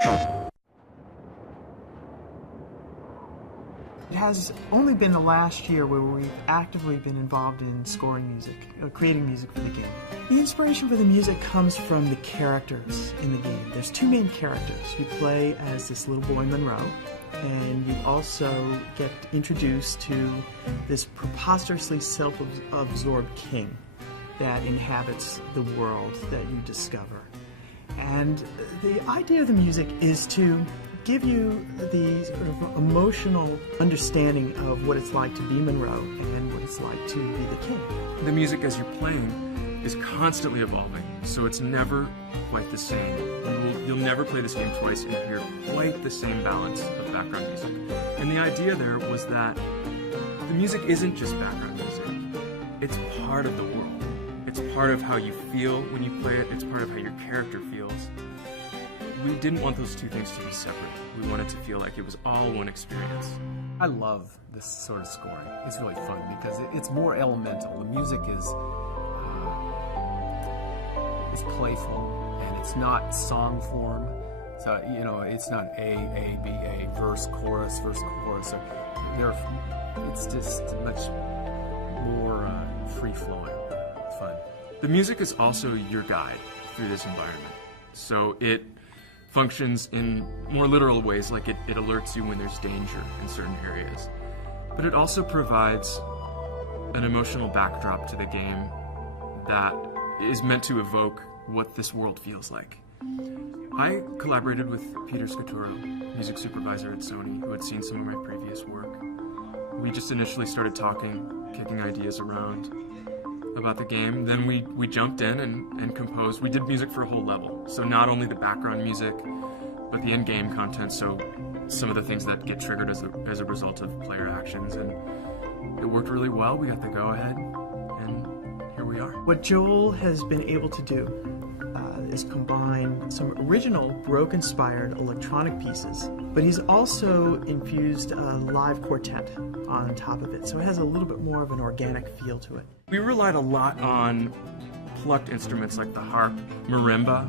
It has only been the last year where we've actively been involved in scoring music, creating music for the game. The inspiration for the music comes from the characters in the game. There's two main characters. You play as this little boy Monroe, and you also get introduced to this preposterously self-absorbed king that inhabits the world that you discover. And the idea of the music is to give you the sort of emotional understanding of what it's like to be Monroe and what it's like to be the king. The music as you're playing is constantly evolving, so it's never quite the same. You'll never play this game twice and hear quite the same balance of background music. And the idea there was that the music isn't just background music. It's part of the world. It's part of how you feel when you play it. It's part of how your character feels. We didn't want those two things to be separate. We wanted to feel like it was all one experience. I love this sort of scoring. It's really fun because it's more elemental. The music is playful, and it's not song form. So, you know, it's not A, B, A, verse, chorus, verse, chorus. It's just much more free-flowing, fun. The music is also your guide through this environment. So it functions in more literal ways, like it alerts you when there's danger in certain areas. But it also provides an emotional backdrop to the game that is meant to evoke what this world feels like. I collaborated with Peter Scaturo, music supervisor at Sony, who had seen some of my previous work. We just initially started talking, kicking ideas around about the game. Then we jumped in and composed. We did music for a whole level. So not only the background music, but the in-game content, so some of the things that get triggered as a result of player actions. And it worked really well. We got the go-ahead, and here we are. What Joel has been able to do is combine some original Baroque-inspired electronic pieces, but he's also infused a live quartet on top of it, so it has a little bit more of an organic feel to it. We relied a lot on plucked instruments like the harp, marimba,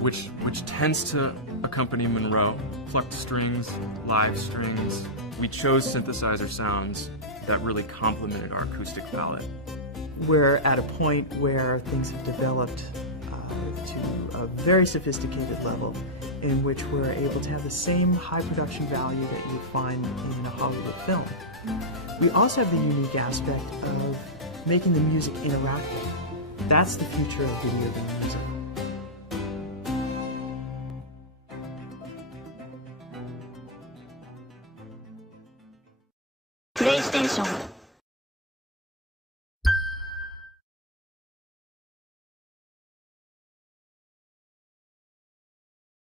which tends to accompany Monroe, plucked strings, live strings. We chose synthesizer sounds that really complemented our acoustic palette. We're at a point where things have developed to a very sophisticated level in which we're able to have the same high production value that you'd find in a Hollywood film. We also have the unique aspect of making the music interactive. That's the future of video game music. PlayStation